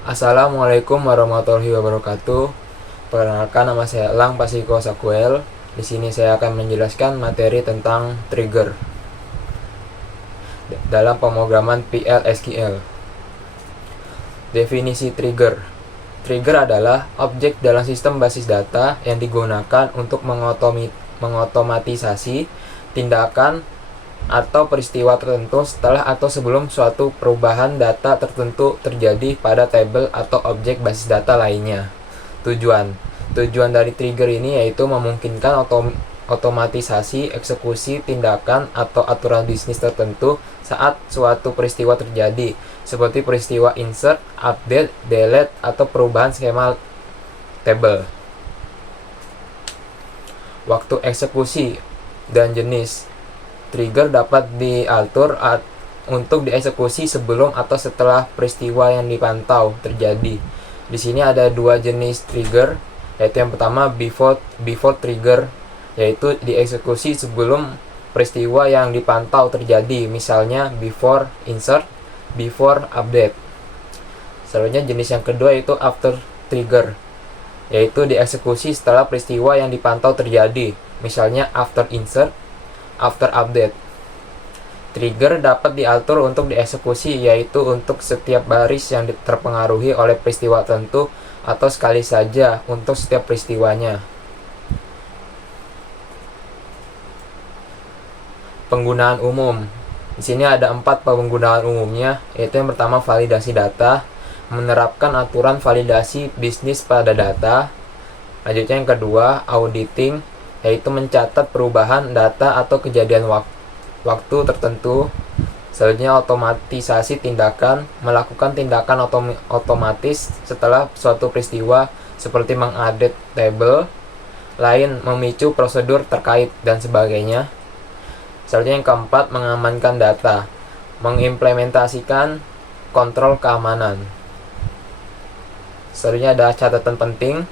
Assalamualaikum warahmatullahi wabarakatuh. Perkenalkan, nama saya Elang Pasiko Sakuel. Di sini saya akan menjelaskan materi tentang trigger dalam pemrograman PL/SQL. Definisi trigger. Trigger adalah objek dalam sistem basis data yang digunakan untuk mengotomatisasi tindakan atau peristiwa tertentu setelah atau sebelum suatu perubahan data tertentu terjadi pada tabel atau objek basis data lainnya. Tujuan dari trigger ini yaitu memungkinkan otomatisasi eksekusi tindakan atau aturan bisnis tertentu saat suatu peristiwa terjadi, seperti peristiwa insert, update, delete, atau perubahan skema tabel. Waktu eksekusi dan jenis. Trigger dapat diatur untuk dieksekusi sebelum atau setelah peristiwa yang dipantau terjadi. Di sini ada dua jenis trigger, yaitu yang pertama before trigger, yaitu dieksekusi sebelum peristiwa yang dipantau terjadi, misalnya before insert, before update. Selanjutnya jenis yang kedua yaitu after trigger, yaitu dieksekusi setelah peristiwa yang dipantau terjadi, misalnya after insert, after update. Trigger dapat diatur untuk dieksekusi, yaitu untuk setiap baris yang terpengaruhi oleh peristiwa tertentu atau sekali saja untuk setiap peristiwanya. Penggunaan umum. Di sini ada 4 penggunaan umumnya, yaitu yang pertama validasi data, menerapkan aturan validasi bisnis pada data. Lanjutnya yang kedua auditing, yaitu mencatat perubahan data atau kejadian waktu tertentu. Selanjutnya otomatisasi tindakan, melakukan tindakan otomatis setelah suatu peristiwa seperti mengupdate tabel lain, memicu prosedur terkait, dan sebagainya. Selanjutnya yang keempat mengamankan data, mengimplementasikan kontrol keamanan. Selanjutnya ada catatan penting.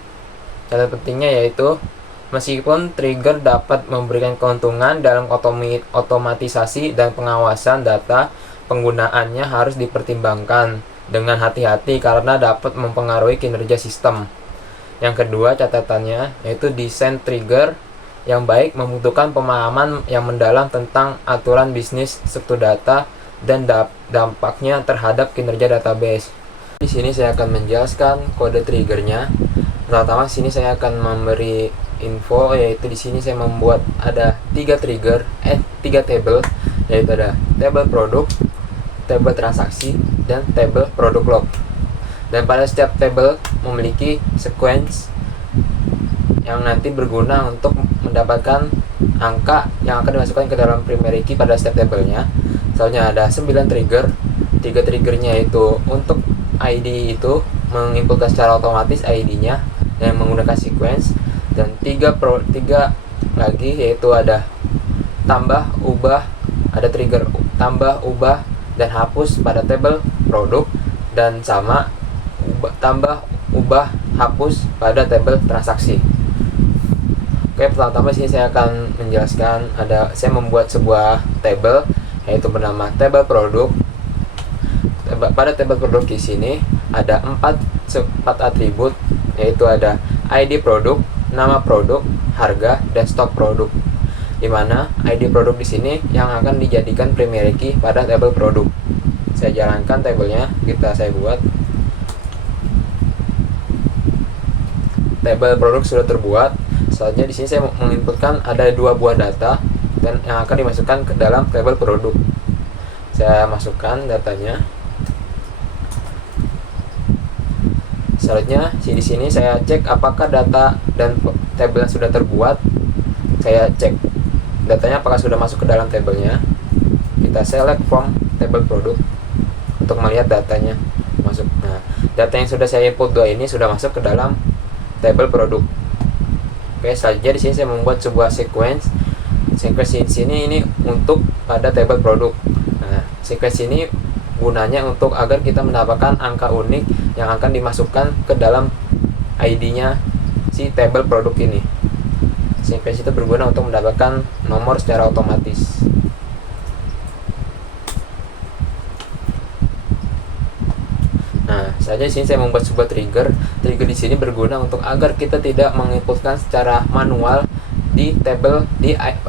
Catatan pentingnya yaitu meskipun trigger dapat memberikan keuntungan dalam otomatisasi dan pengawasan data, penggunaannya harus dipertimbangkan dengan hati-hati karena dapat mempengaruhi kinerja sistem. Yang kedua catatannya yaitu desain trigger yang baik membutuhkan pemahaman yang mendalam tentang aturan bisnis, struktur data, dan dampaknya terhadap kinerja database. Di sini saya akan menjelaskan kode triggernya. Pertama, sini saya akan memberi info, yaitu di sini saya membuat ada 3 table, yaitu ada tabel produk, tabel transaksi, dan tabel produk log. Dan pada setiap tabel memiliki sequence yang nanti berguna untuk mendapatkan angka yang akan dimasukkan ke dalam primary key pada setiap tabelnya. Soalnya ada 9 trigger. 3 triggernya itu untuk ID itu menginputkan secara otomatis ID-nya yang menggunakan sequence, dan 3 lagi yaitu ada tambah, ubah, ada trigger tambah, ubah, dan hapus pada tabel produk, dan sama tambah, ubah, hapus pada tabel transaksi. Oke, pertama sini saya akan menjelaskan, saya membuat sebuah tabel yaitu bernama tabel produk. Pada tabel produk di sini ada 4 atribut, yaitu ada ID produk, nama produk, harga, dan stok produk. Dimana ID produk di sini yang akan dijadikan primary key pada tabel produk. Saya jalankan tabelnya, saya buat. Tabel produk sudah terbuat. Selanjutnya di sini saya menginputkan ada 2 buah data dan yang akan dimasukkan ke dalam tabel produk. Saya masukkan datanya. Selanjutnya di sini saya cek apakah data dan tabelnya sudah terbuat. Saya cek datanya apakah sudah masuk ke dalam tabelnya. Kita select from table produk untuk melihat datanya masuk. Nah, data yang sudah saya input 2 ini sudah masuk ke dalam tabel produk. Oke, selanjutnya di sini saya membuat sebuah sequence. Sequence di sini ini untuk pada tabel produk. Nah, sequence ini gunanya untuk agar kita mendapatkan angka unik yang akan dimasukkan ke dalam ID-nya si tabel produk ini. Sequence itu berguna untuk mendapatkan nomor secara otomatis. Nah, Saja di sini saya membuat sebuah trigger. Trigger di sini berguna untuk agar kita tidak menginputkan secara manual di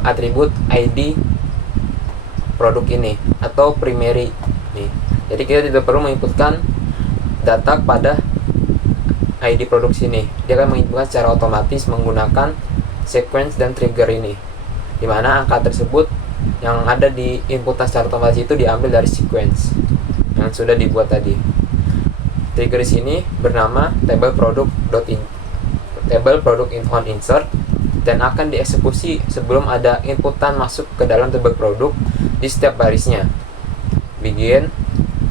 atribut ID produk ini atau primary nih. Jadi kita tidak perlu menginputkan data pada ID produk sini. Dia akan menginputkan secara otomatis menggunakan sequence dan trigger ini, dimana angka tersebut yang ada di inputan secara otomatis itu diambil dari sequence yang sudah dibuat tadi. Trigger di sini bernama table product on insert dan akan dieksekusi sebelum ada inputan masuk ke dalam table produk di setiap barisnya. Begin,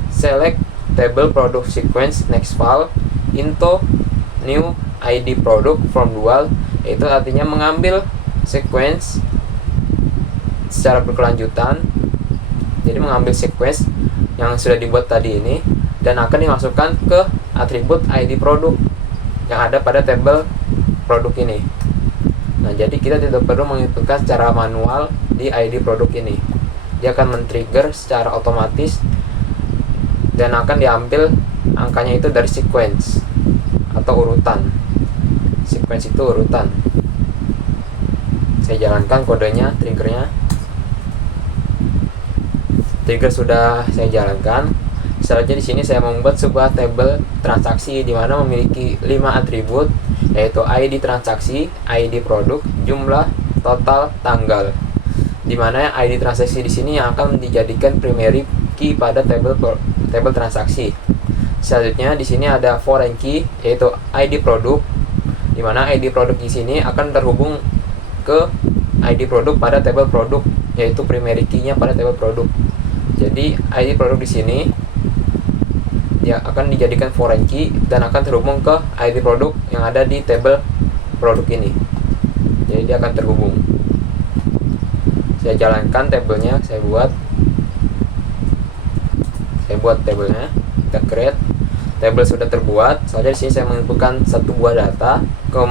select table product sequence next file into new ID product from dual, yaitu artinya mengambil sequence secara berkelanjutan. Jadi mengambil sequence yang sudah dibuat tadi ini dan akan dimasukkan ke atribut ID produk yang ada pada table produk ini. Nah, jadi kita tidak perlu menginputkan secara manual di ID produk ini. Dia akan men-trigger secara otomatis dan akan diambil angkanya itu dari sequence atau urutan. Sequence itu urutan. Saya jalankan kodenya, triggernya. Trigger sudah saya jalankan. Selanjutnya di sini saya membuat sebuah table transaksi di mana memiliki 5 atribut, yaitu ID transaksi, ID produk, jumlah, total, tanggal. Di mana ID transaksi di sini yang akan dijadikan primary key pada table transaksi. Selanjutnya di sini ada foreign key, yaitu ID produk, di mana ID produk di sini akan terhubung ke ID produk pada table produk, yaitu primary key-nya pada table produk. Jadi ID produk di sini dia akan dijadikan foreign key dan akan terhubung ke ID produk yang ada di table produk ini. Jadi dia akan terhubung. Saya jalankan tabelnya, saya buat tabelnya. Kita create. Tabel sudah terbuat. Saja di sini saya menginputkan satu buah data ke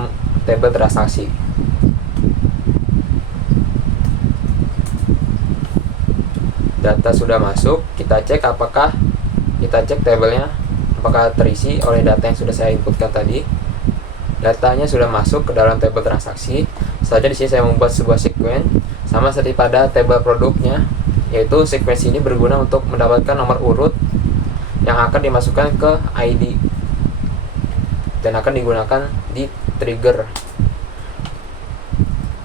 table transaksi. Data sudah masuk. Kita cek tabelnya apakah terisi oleh data yang sudah saya inputkan tadi. Datanya sudah masuk ke dalam table transaksi. Saja di sini saya membuat sebuah sequence sama seperti pada table produknya, yaitu sequence ini berguna untuk mendapatkan nomor urut yang akan dimasukkan ke ID dan akan digunakan di trigger.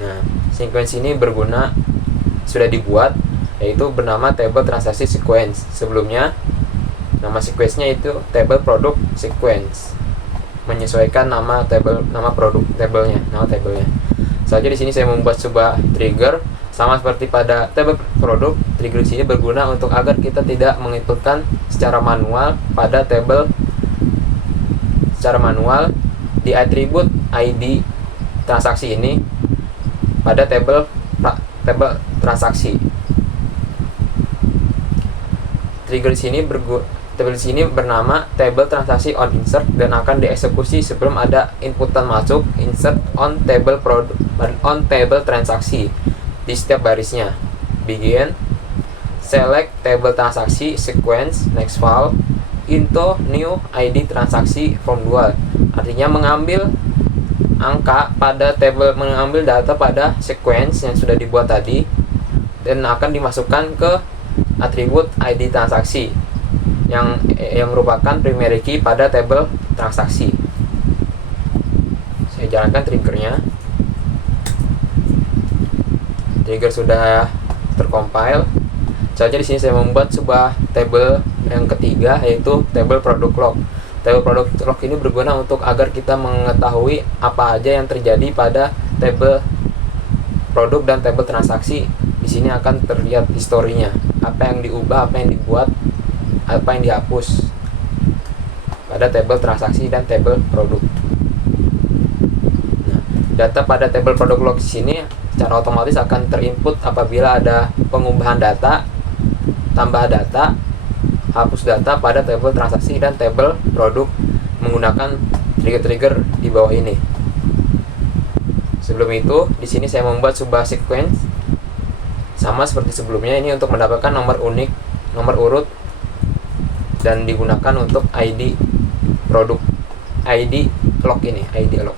Nah, sequence ini berguna sudah dibuat, yaitu bernama table transaksi sequence. Sebelumnya nama sequence-nya itu table product sequence, menyesuaikan nama tablenya. Saja di sini saya membuat sebuah trigger sama seperti pada table produk. Trigger di sini berguna untuk agar kita tidak menginputkan secara manual di atribut ID transaksi ini pada table transaksi. Trigger di sini bernama table transaksi on insert dan akan dieksekusi sebelum ada inputan masuk insert on table transaksi di setiap barisnya. Begin, select table transaksi sequence next file into new ID transaksi from dual, artinya mengambil data pada sequence yang sudah dibuat tadi dan akan dimasukkan ke atribut ID transaksi yang merupakan primary key pada table transaksi. Saya jalankan triggernya. Trigger sudah tercompile. Saja di sini saya membuat sebuah table yang ketiga, yaitu table product log. Table product log ini berguna untuk agar kita mengetahui apa aja yang terjadi pada table produk dan table transaksi. Di sini akan terlihat historinya, apa yang diubah, apa yang dibuat, apa yang dihapus pada table transaksi dan table produk. Nah, data pada table product log di sini secara otomatis akan terinput apabila ada pengubahan data, tambah data, hapus data pada table transaksi dan table produk menggunakan trigger-trigger di bawah ini. Sebelum itu, di sini saya membuat sebuah sequence sama seperti sebelumnya, ini untuk mendapatkan nomor urut dan digunakan untuk ID produk ID lock ini, ID lock.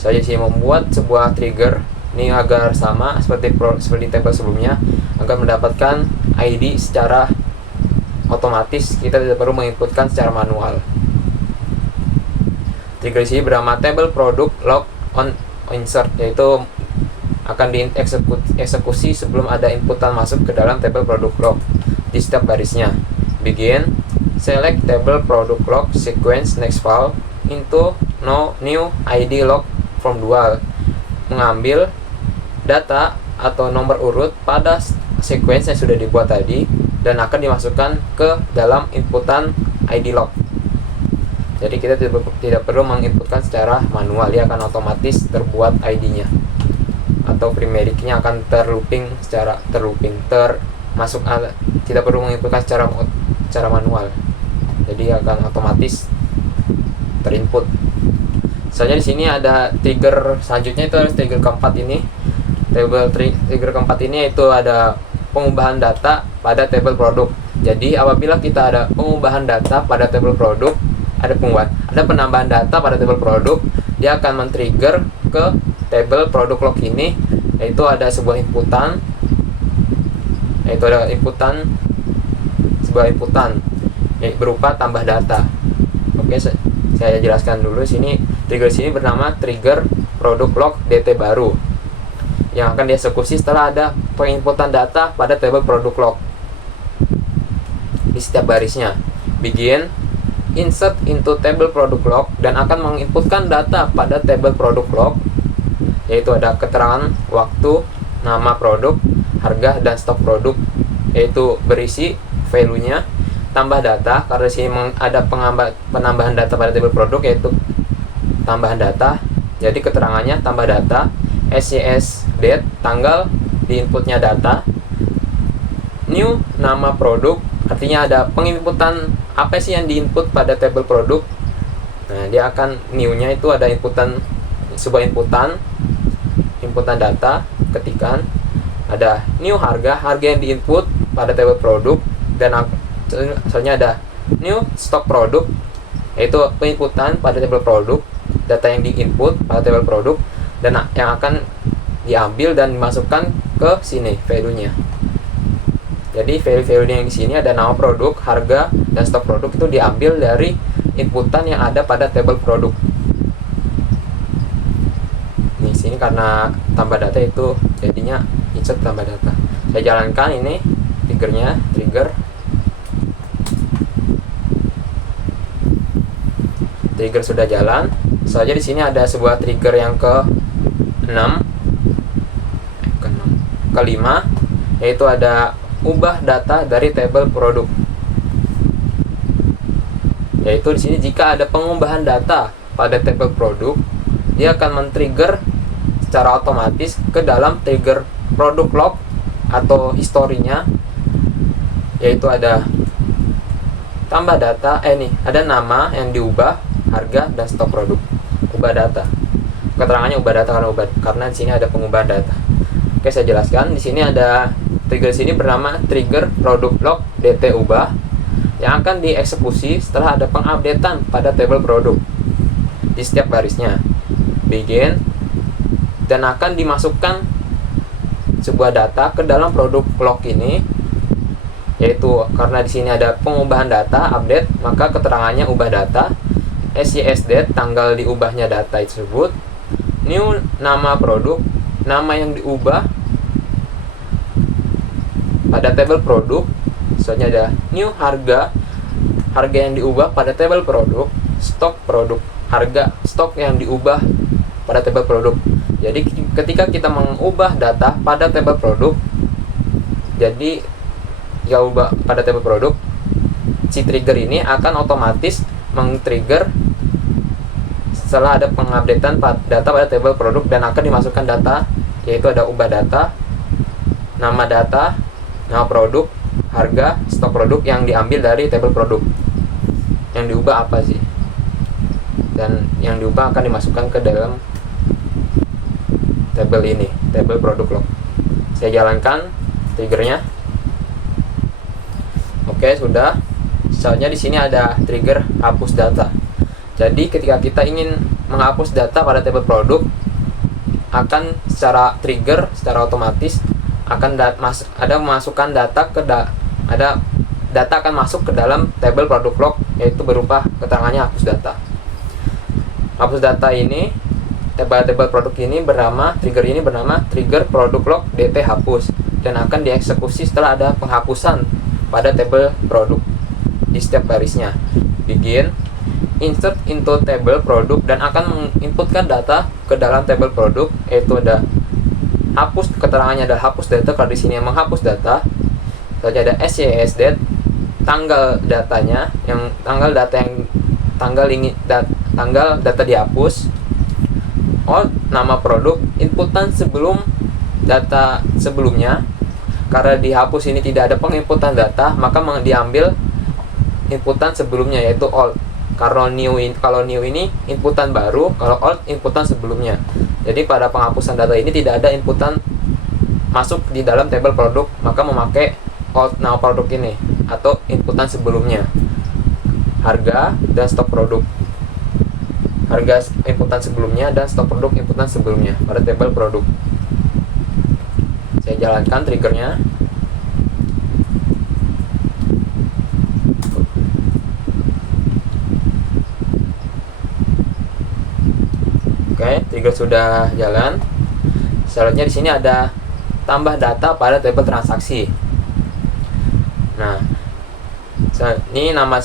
Saya sih membuat sebuah trigger ini agar sama seperti tabel sebelumnya, agar mendapatkan ID secara otomatis, kita tidak perlu menginputkan secara manual. Trigger sini bernama table product lock on insert, yaitu akan dieksekusi sebelum ada inputan masuk ke dalam table product lock di setiap barisnya. Begin, select table product lock sequence next file into new ID lock from dual. Mengambil data atau nomor urut pada sequence yang sudah dibuat tadi dan akan dimasukkan ke dalam inputan ID lock. Jadi kita tidak perlu menginputkan secara manual, dia akan otomatis terbuat ID-nya, atau primary key-nya akan termasuk, tidak perlu menginputkan secara manual. Jadi akan otomatis terinput. Soalnya di sini ada trigger selanjutnya, itu trigger keempat ini. Trigger keempat ini itu ada pengubahan data pada table produk. Jadi apabila kita ada pengubahan data pada table produk, ada penambahan data pada table produk, dia akan men-trigger ke table produk lock ini, yaitu ada sebuah inputan, berupa tambah data. Oke, saya jelaskan dulu sini. Trigger sini bernama trigger produk lock DT baru, yang akan dieksekusi setelah ada penginputan data pada table product lock di setiap barisnya. Begin, insert into table product lock, dan akan menginputkan data pada table product lock, yaitu ada keterangan waktu, nama produk, harga, dan stok produk, yaitu berisi value-nya. Tambah data, karena sini ada penambahan data pada table produk, yaitu tambahan data, jadi keterangannya tambah data. SYS date, tanggal di inputnya data. New, nama produk, artinya ada penginputan apa sih yang diinput pada table produk. Nah, dia akan new-nya itu ada sebuah inputan data, ketikan. Ada new harga yang diinput pada table produk, dan soalnya ada new stock produk, yaitu penginputan pada table produk, data yang diinput pada table produk dan yang akan diambil dan dimasukkan ke sini value-nya. Jadi value yang di sini ada nama produk, harga, dan stok produk, itu diambil dari inputan yang ada pada table produk. Di sini karena tambah data itu jadinya insert tambah data. Saya jalankan ini trigger sudah jalan. Soalnya di sini ada sebuah trigger yang kelima, yaitu ada ubah data dari table produk. Yaitu di sini jika ada pengubahan data pada table produk, dia akan men-trigger secara otomatis ke dalam trigger product lock atau historinya, yaitu ada tambah data, ada nama yang diubah, harga, dan stok produk. Ubah data, keterangannya ubah data karena di sini ada pengubahan data. Oke, saya jelaskan. Di sini ada trigger sini bernama trigger product lock DT ubah, yang akan dieksekusi setelah ada pengupdatean pada table produk di setiap barisnya. Begin, dan akan dimasukkan sebuah data ke dalam produk lock ini, yaitu karena di sini ada pengubahan data update, maka keterangannya ubah data. SYS date, tanggal diubahnya data tersebut. New, nama produk, nama yang diubah pada table produk. Soalnya ada new harga yang diubah pada table produk. Stok produk, harga stok yang diubah pada table produk. Jadi ketika kita mengubah data pada table produk, jadi ya ubah pada table produk, si trigger ini akan otomatis meng-trigger setelah ada pengupdatean data pada table produk, dan akan dimasukkan data, yaitu ada ubah data, nama produk, harga, stok produk yang diambil dari table produk. Yang diubah apa sih? Dan yang diubah akan dimasukkan ke dalam table ini, table produk lock. Saya jalankan triggernya. Oke, sudah. Soalnya di sini ada trigger hapus data. Jadi ketika kita ingin menghapus data pada tabel produk, akan secara trigger, secara otomatis akan ada memasukkan data ada data akan masuk ke dalam tabel produk log, yaitu berupa keterangannya hapus data. Hapus data ini, tabel produk ini trigger ini bernama trigger produk log dt hapus, dan akan dieksekusi setelah ada penghapusan pada tabel produk di setiap barisnya. Begin, insert into table produk, dan akan menginputkan data ke dalam tabel produk, yaitu ada hapus, keterangannya adalah hapus data. Kalau di sini yang menghapus data, saja ada SYSDate, tanggal datanya, yang tanggal data dihapus, nama produk, inputan sebelum data sebelumnya. Karena dihapus ini tidak ada penginputan data, maka diambil inputan sebelumnya, yaitu old. Kalau new ini inputan baru, kalau old inputan sebelumnya. Jadi pada penghapusan data ini tidak ada inputan masuk di dalam tabel produk, maka memakai old nama produk ini atau inputan sebelumnya. Harga dan stok produk. Harga inputan sebelumnya dan stok produk inputan sebelumnya pada tabel produk. Saya jalankan triggernya. Oke, trigger sudah jalan. Selanjutnya di sini ada tambah data pada tabel transaksi. Nah, ini nama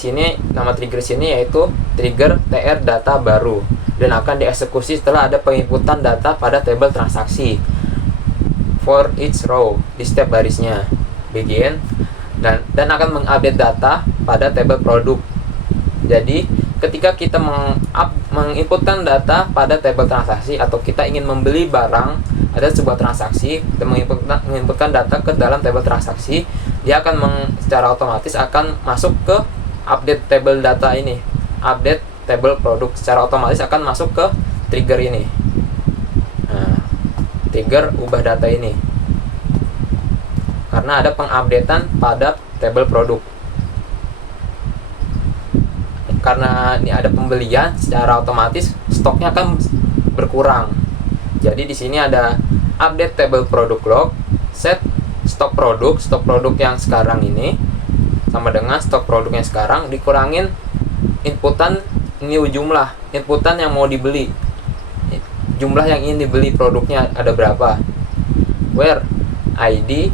trigger sini yaitu trigger TR data baru, dan akan dieksekusi setelah ada penginputan data pada tabel transaksi for each row di setiap barisnya. Begin, dan akan mengupdate data pada tabel produk. Jadi ketika kita menginputkan data pada tabel transaksi, atau kita ingin membeli barang, ada sebuah transaksi, kita menginputkan data ke dalam tabel transaksi, dia akan secara otomatis akan masuk ke update table data ini, update table produk, secara otomatis akan masuk ke trigger ini. Nah, trigger ubah data ini karena ada pengupdatean pada table produk. Karena ini ada pembelian, secara otomatis stoknya akan berkurang. Jadi di sini ada update table produk log, set stok produk yang sekarang ini sama dengan stok produk yang sekarang, dikurangin inputan new jumlah, inputan yang mau dibeli, jumlah yang ingin dibeli produknya ada berapa. Where ID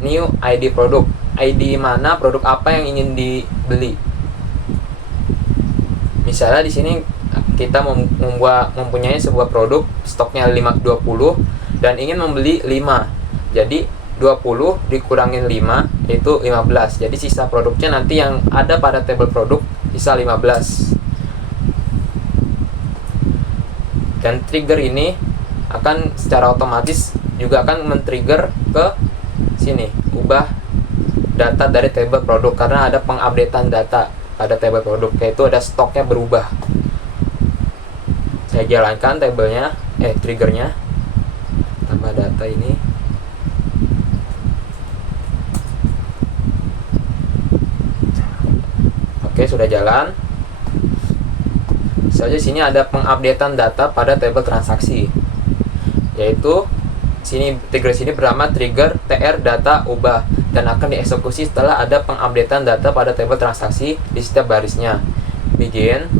new ID produk, ID mana produk apa yang ingin dibeli. Misalnya di sini kita mempunyai sebuah produk, stoknya 520 dan ingin membeli 5. Jadi 20 dikurangin 5 yaitu 15. Jadi sisa produknya nanti yang ada pada tabel produk sisa 15. Dan trigger ini akan secara otomatis juga akan men-trigger ke sini, ubah data dari tabel produk, karena ada pengupdatean data pada tabel produk, yaitu ada stoknya berubah. Saya jalankan triggernya, tambah data ini. Oke, sudah jalan. Saja sini ada pengupdatean data pada tabel transaksi, yaitu trigger sini bernama trigger TR data ubah, dan akan dieksekusi setelah ada pengupdatean data pada tabel transaksi di setiap barisnya. Begin,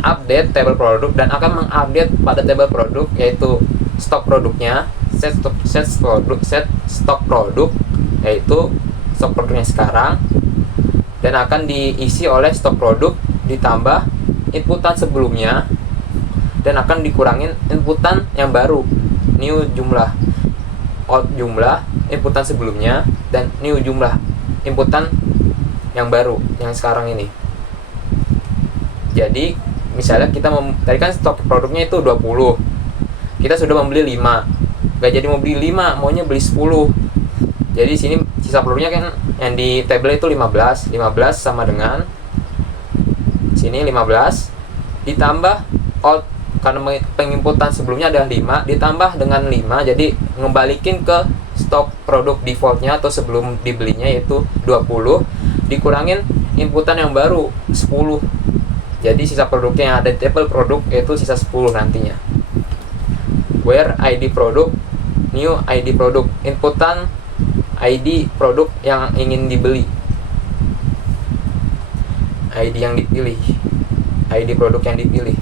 update tabel produk, dan akan mengupdate pada tabel produk yaitu stok produknya, set stok produk yaitu stok produknya sekarang, dan akan diisi oleh stok produk ditambah inputan sebelumnya, dan akan dikurangin inputan yang baru, new jumlah, old jumlah inputan sebelumnya, dan new jumlah inputan yang baru yang sekarang ini. Jadi misalnya kita tadi kan stok produknya itu 20, kita sudah membeli 5, gak jadi mau beli 5, maunya beli 10. Jadi sini sisa produknya kan yang di table itu 15 sama dengan sini 15 ditambah old, karena penginputan sebelumnya adalah 5 ditambah dengan 5, jadi ngembalikin ke stok produk defaultnya atau sebelum dibelinya yaitu 20, dikurangin inputan yang baru 10. Jadi sisa produknya yang ada di tabel produk yaitu sisa 10 nantinya. Where ID produk, new ID produk, inputan ID produk yang ingin dibeli, ID yang dipilih, ID produk yang dipilih.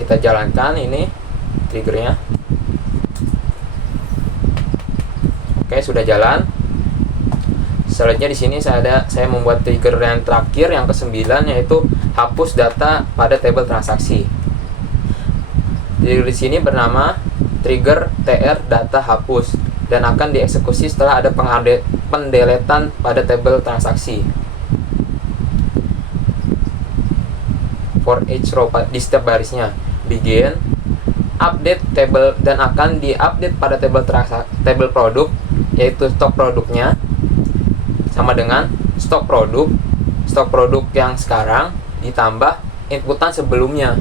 Kita jalankan ini triggernya. Oke, sudah jalan. Selanjutnya di sini saya membuat trigger yang terakhir yang ke-9, yaitu hapus data pada tabel transaksi. Trigger di sini bernama trigger TR data hapus dan akan dieksekusi setelah ada pendeletan pada tabel transaksi. For each row, di setiap barisnya. Begin update table dan akan diupdate pada tabel produk, yaitu stok produknya sama dengan stok produk yang sekarang ditambah inputan sebelumnya.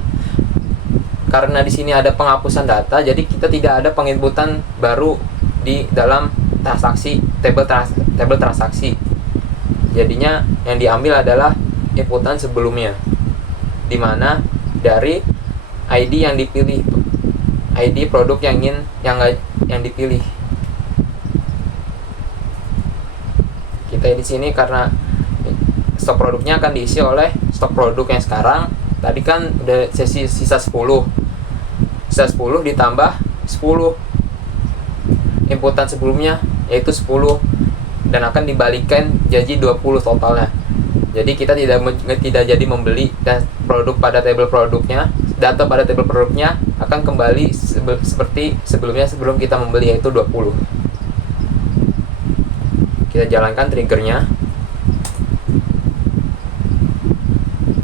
Karena di sini ada penghapusan data, jadi kita tidak ada penginputan baru di dalam tabel transaksi. Jadinya yang diambil adalah inputan sebelumnya, dimana dari ID yang dipilih, ID produk yang dipilih. Kita di sini karena stok produknya akan diisi oleh stok produk yang sekarang. Tadi kan udah sisa 10. Sisa 10 ditambah 10 inputan sebelumnya, yaitu 10, dan akan dibalikan jadi 20 totalnya. Jadi kita tidak jadi membeli, dan produk pada tabel produknya, data pada tabel produknya akan kembali seperti sebelumnya sebelum kita membeli, yaitu 20. Kita jalankan triggernya.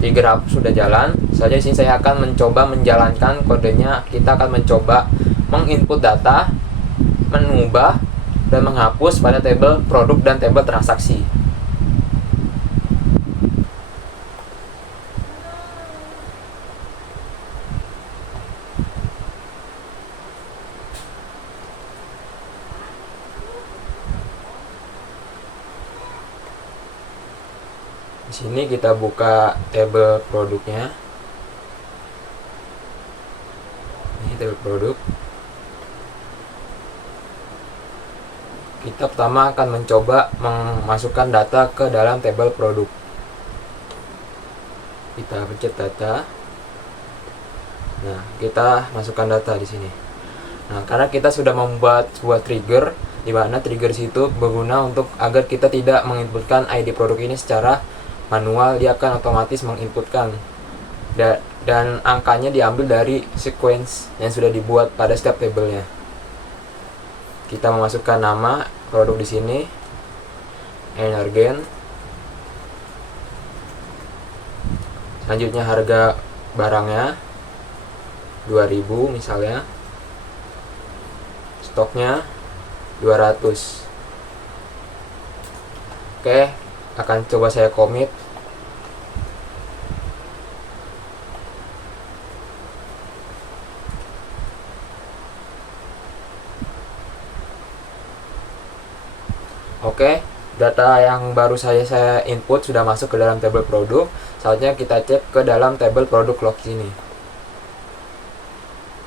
Trigger hapus sudah jalan. Saja di sini saya akan mencoba menjalankan kodenya. Kita akan mencoba menginput data, mengubah dan menghapus pada tabel produk dan tabel transaksi. Di sini kita buka tabel produknya. Ini tabel produk. Kita pertama akan mencoba memasukkan data ke dalam tabel produk. Kita pencet data. Nah, kita masukkan data di sini. Nah, karena kita sudah membuat sebuah trigger, di mana trigger situ berguna untuk agar kita tidak menginputkan ID produk ini secara manual, dia akan otomatis menginputkan dan angkanya diambil dari sequence yang sudah dibuat pada setiap tabelnya. Kita memasukkan nama produk di sini, Energen. Selanjutnya harga barangnya 2000 misalnya, stoknya 200. Oke, akan coba saya commit. Oke, data yang baru saya input sudah masuk ke dalam tabel produk. Selanjutnya kita cek ke dalam tabel produk log sini.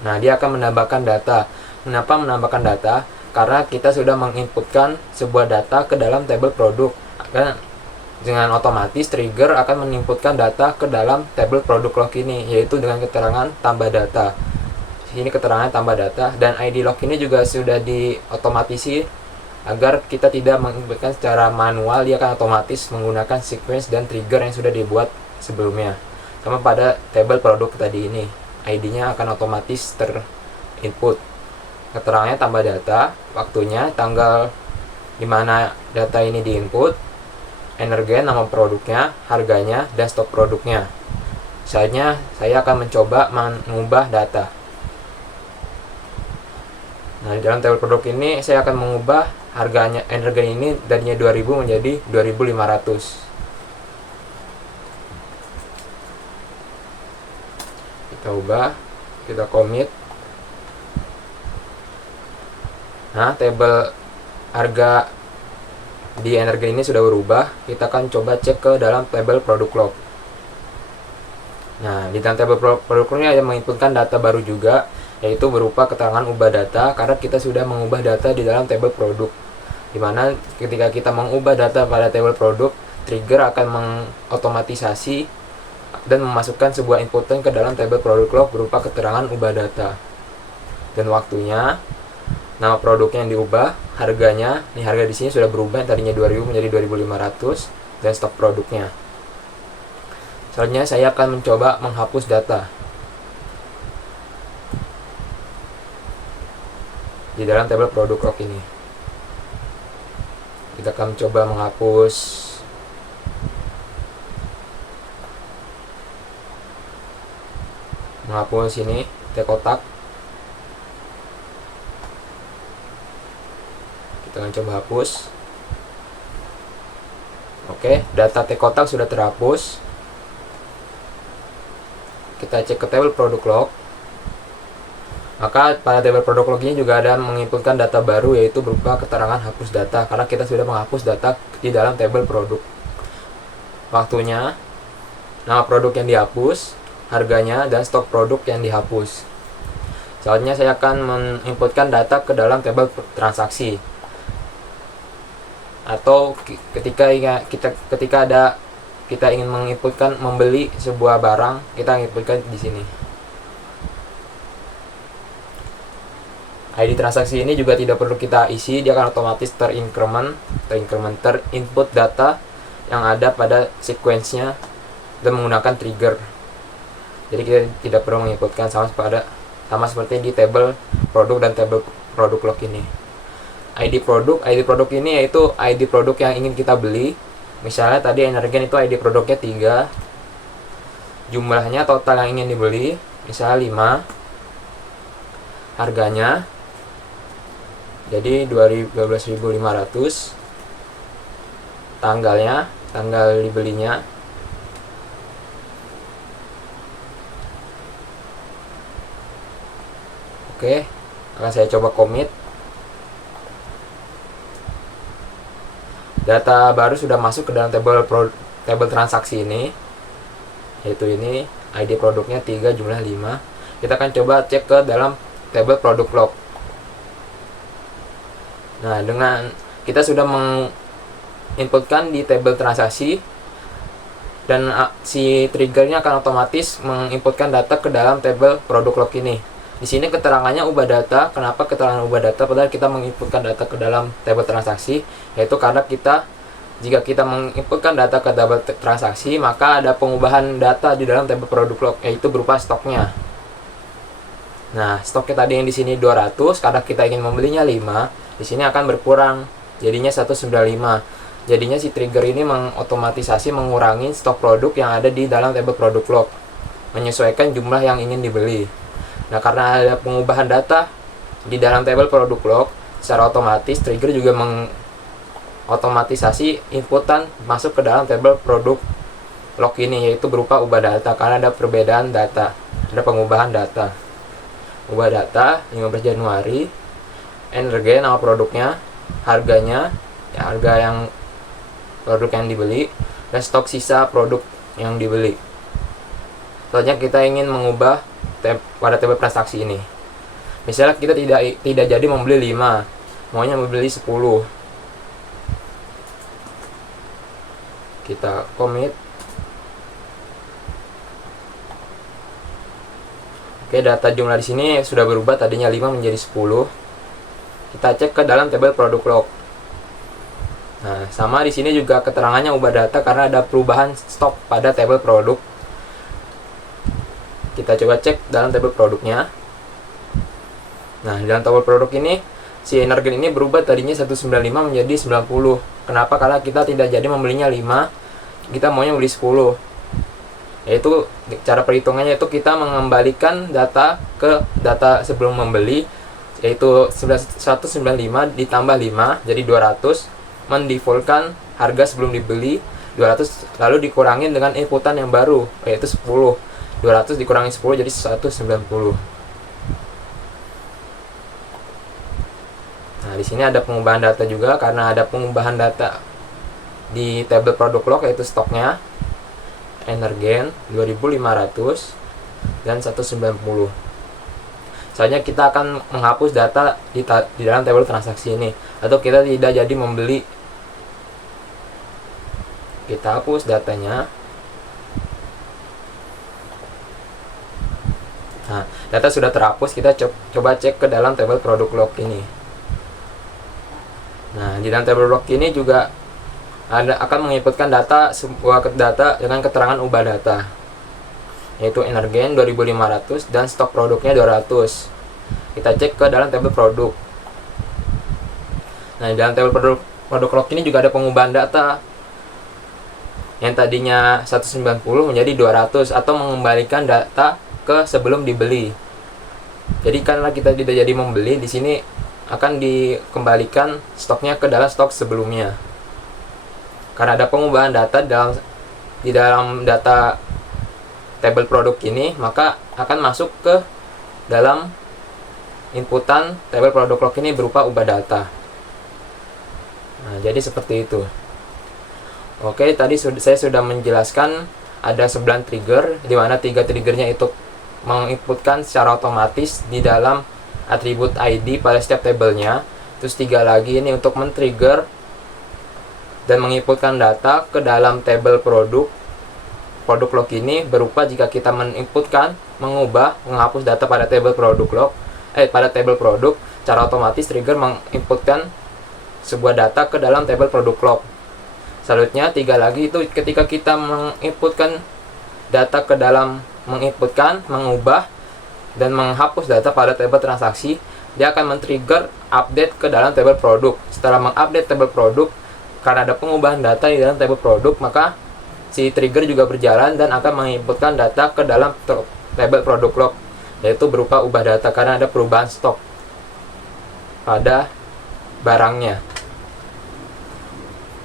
Nah, dia akan menambahkan data. Kenapa menambahkan data? Karena kita sudah menginputkan sebuah data ke dalam tabel produk. Dan dengan otomatis trigger akan menginputkan data ke dalam tabel produk log ini, yaitu dengan keterangan tambah data. Ini keterangan tambah data, dan ID log ini juga sudah diotomatisi agar kita tidak menginputkan secara manual. Dia akan otomatis menggunakan sequence dan trigger yang sudah dibuat sebelumnya. Sama pada tabel produk tadi ini, ID-nya akan otomatis terinput. Keterangannya tambah data, waktunya, tanggal dimana data ini diinput, Energen, nama produknya, harganya, dan stok produknya. Misalnya, saya akan mencoba mengubah data. Nah, di dalam tabel produk ini saya akan mengubah harganya Energen ini darinya 2000 menjadi 2500. Kita ubah, kita commit. Nah, tabel harga di Energen ini sudah berubah. Kita akan coba cek ke dalam tabel produk log. Nah, di dalam tabel produk ini ada menginputkan data baru juga, yaitu berupa keterangan ubah data, karena kita sudah mengubah data di dalam tabel produk. Dimana ketika kita mengubah data pada tabel produk, trigger akan mengotomatisasi dan memasukkan sebuah inputan ke dalam tabel produk log berupa keterangan ubah data. Dan waktunya, nama produknya yang diubah, harganya, ini harga di sini sudah berubah, tadinya 2000 menjadi 2500, dan stok produknya. Selanjutnya saya akan mencoba menghapus data di dalam tabel produk log ini. Kita akan coba menghapus ini T kotak. Kita akan coba hapus. Oke, data T kotak sudah terhapus. Kita cek ke tabel produk log. Maka pada tabel produk log ini juga ada menginputkan data baru, yaitu berupa keterangan hapus data, karena kita sudah menghapus data di dalam tabel produk. Waktunya, nama produk yang dihapus, harganya, dan stok produk yang dihapus. Selanjutnya saya akan menginputkan data ke dalam tabel transaksi. Atau ketika kita ingin menginputkan membeli sebuah barang, kita inputkan di sini. ID transaksi ini juga tidak perlu kita isi, dia akan otomatis terinput data yang ada pada sequence-nya dan menggunakan trigger. Jadi kita tidak perlu menginputkan sama seperti di tabel produk dan tabel produk log ini. ID produk ini yaitu ID produk yang ingin kita beli. Misalnya tadi Energen itu ID produknya 3, jumlahnya total yang ingin dibeli misalnya 5, harganya jadi 12.500, tanggal dibelinya oke, akan saya coba commit. Data baru sudah masuk ke dalam tabel transaksi ini, yaitu ini ID produknya 3, jumlah 5. Kita akan coba cek ke dalam tabel produk log. Nah, dengan kita sudah menginputkan di tabel transaksi, dan si triggernya akan otomatis menginputkan data ke dalam tabel produk log ini. Di sini keterangannya ubah data. Kenapa keterangan ubah data? Padahal kita menginputkan data ke dalam tabel transaksi, yaitu karena jika kita menginputkan data ke tabel transaksi, maka ada pengubahan data di dalam tabel produk log, yaitu berupa stoknya. Nah, stoknya tadi yang di sini 200, karena kita ingin membelinya 5, di sini akan berkurang, jadinya 195. Jadinya si trigger ini mengotomatisasi mengurangi stok produk yang ada di dalam tabel produk log, menyesuaikan jumlah yang ingin dibeli. Nah, karena ada pengubahan data di dalam tabel produk log, secara otomatis trigger juga mengotomatisasi inputan masuk ke dalam tabel produk log ini, yaitu berupa ubah data, karena ada perbedaan data, ada pengubahan data. Ubah data 15 Januari, Energen nama produknya, harganya, ya harga yang produk yang dibeli, dan stok sisa produk yang dibeli. Selanjutnya kita ingin mengubah pada tabel transaksi ini. Misalnya kita tidak jadi membeli 5, maunya membeli 10. Kita commit. Oke, data jumlah di sini sudah berubah, tadinya 5 menjadi 10. Kita cek ke dalam tabel produk log. Nah, sama di sini juga keterangannya ubah data karena ada perubahan stok pada tabel produk. Kita coba cek dalam tabel produknya. Nah, dalam tabel produk ini si Energen ini berubah, tadinya 195 menjadi 90. Kenapa? Karena kita tidak jadi membelinya 5, kita maunya beli 10. Yaitu cara perhitungannya itu kita mengembalikan data ke data sebelum membeli, yaitu 195 ditambah 5 jadi 200, mendefaultkan harga sebelum dibeli 200, lalu dikurangin dengan inputan yang baru yaitu 10. 200 dikurangi 10 jadi 190. Nah, di sini ada pengubahan data juga karena ada pengubahan data di tabel produk log, yaitu stoknya. Energen 2500 dan 190. Soalnya kita akan menghapus data di dalam tabel transaksi ini, atau kita tidak jadi membeli. Kita hapus datanya. Nah, data sudah terhapus, kita coba cek ke dalam tabel produk log ini. Nah, di dalam tabel log ini juga akan menginputkan sebuah data dengan keterangan ubah data, yaitu Energen 2500 dan stok produknya 200. Kita cek ke dalam tabel produk. Nah, di dalam tabel produk log ini juga ada pengubahan data yang tadinya 190 menjadi 200, atau mengembalikan data ke sebelum dibeli. Jadi karena kita tidak jadi membeli, di sini akan dikembalikan stoknya ke dalam stok sebelumnya. Karena ada pengubahan data di dalam data tabel produk ini, maka akan masuk ke dalam inputan tabel produk log ini berupa ubah data. Nah, jadi seperti itu. Oke, tadi saya sudah menjelaskan ada 9 trigger, di mana 3 triggernya itu menginputkan secara otomatis di dalam atribut ID pada setiap tabelnya. Terus 3 lagi ini untuk men-trigger dan menginputkan data ke dalam tabel produk log ini berupa jika kita menginputkan, mengubah, menghapus data pada tabel produk secara otomatis trigger menginputkan sebuah data ke dalam tabel produk log. Selanjutnya 3 lagi itu ketika kita menginputkan data ke dalam mengubah dan menghapus data pada tabel transaksi, dia akan men-trigger update ke dalam tabel produk. Setelah mengupdate tabel produk, karena ada pengubahan data di dalam tabel produk, maka si trigger juga berjalan dan akan menginputkan data ke dalam tabel produk log, yaitu berupa ubah data karena ada perubahan stok pada barangnya.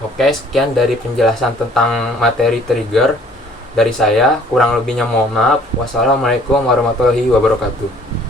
Oke, sekian dari penjelasan tentang materi trigger dari saya. Kurang lebihnya mohon maaf. Wassalamualaikum warahmatullahi wabarakatuh.